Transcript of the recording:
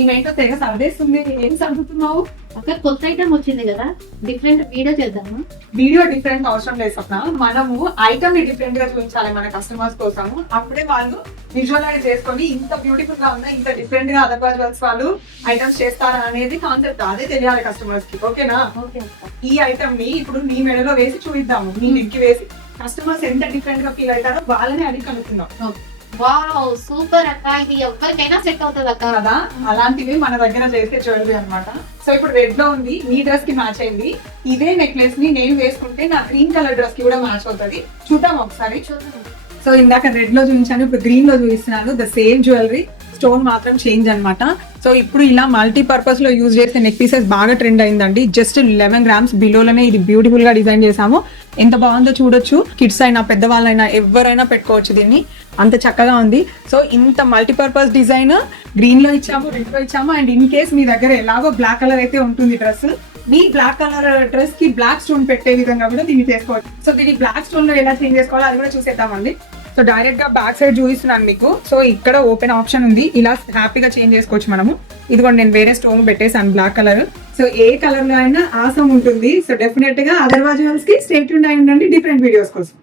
ఈమెంటో తెగ సర్దేస్తుంది. ఏం సర్దుతున్నావు? అక్కడ కొత్త ఐటమ్ వచ్చింది కదా, డిఫరెంట్ వీడియో చేద్దాము. వీడియో డిఫరెంట్ అవసరం లేదు స్వప్న. మనము ఐటమ్ ని డిఫరెంట్ గా చూపించాలి మన కస్టమర్స్ కోసము. అప్పుడే వాళ్ళు విజువలైజ్ చేసుకొని ఇంత బ్యూటిఫుల్ గా ఉందా, ఇంత డిఫరెంట్ గా అదర్ వర్క్స్ వాళ్ళు ఐటమ్స్ చేస్తారా అనేది కాన్సెప్ట్. అదే తెలియాలి కస్టమర్స్ కి. ఓకేనా? ఈ ఐటమ్ ని ఇప్పుడు నీ మెడలో వేసి చూపిద్దాము, నీ నెక్కి వేసి. కస్టమర్స్ ఎంత డిఫరెంట్ గా ఫీల్ అవుతారో వాళ్ళని అడిగి కనుక్కుందాం. వావ్, సూపర్ అక్క. ఇది ఎవరికైనా సెట్ అవుతుంది అక్క. కదా, అలాంటివి మన దగ్గర చేసే జ్యువెలరీ అన్నమాట. సో ఇప్పుడు రెడ్ లో ఉంది, నీ డ్రెస్ కి మ్యాచ్ అయింది. ఇదే నెక్లెస్ ని నేను వేసుకుంటే నా గ్రీన్ కలర్ డ్రెస్ కి కూడా మ్యాచ్ అవుతుంది. చూద్దాం ఒకసారి. సో ఇందాక రెడ్ లో చూపించాను, ఇప్పుడు గ్రీన్ లో చూపిస్తున్నాను. ద సేమ్ జ్యువెలరీ, స్టోన్ మాత్రం చేంజ్ అన్నమాట. సో ఇప్పుడు ఇలా మల్టీపర్పస్ లో యూజ్ చేసే నెక్ పీసెస్ బాగా ట్రెండ్ అయిందండి. జస్ట్ 11 grams బిలోలోనే ఇది బ్యూటిఫుల్ గా డిజైన్ చేసాము. ఎంత బాగుందో చూడొచ్చు. కిడ్స్ అయినా పెద్దవాళ్ళైనా ఎవరైనా పెట్టుకోవచ్చు దీన్ని, అంత చక్కగా ఉంది. సో ఇంత మల్టీపర్పస్ డిజైన్ గ్రీన్ లో ఇచ్చాము, రెడ్ లో ఇచ్చాము. అండ్ ఇన్ కేస్ మీ దగ్గర ఎలాగో బ్లాక్ కలర్ అయితే ఉంటుంది డ్రెస్, మీ బ్లాక్ కలర్ డ్రెస్ కి బ్లాక్ స్టోన్ పెట్టే విధంగా కూడా దీన్ని చేసుకోవచ్చు. సో దీన్ని బ్లాక్ స్టోన్ లో ఎలా చేంజ్ చేసుకోవాలో అది కూడా చూసేద్దామండి. సో డైరెక్ట్ గా బ్యాక్ సైడ్ చూపిస్తున్నాను మీకు. సో ఇక్కడ ఓపెన్ ఆప్షన్ ఉంది, ఇలా హ్యాపీగా చేంజ్ చేసుకోవచ్చు మనము. ఇదిగోండి, నేను వేరే స్టోన్ పెట్టేసాను బ్లాక్ కలర్. సో ఏ కలర్ లో అయినా ఆసం ఉంటుంది. సో డెఫినెట్ గా అదర్ వర్జువల్స్ కి స్టే ట్యూన్డ్ అయి ఉండండి డిఫరెంట్ వీడియోస్ కోసం.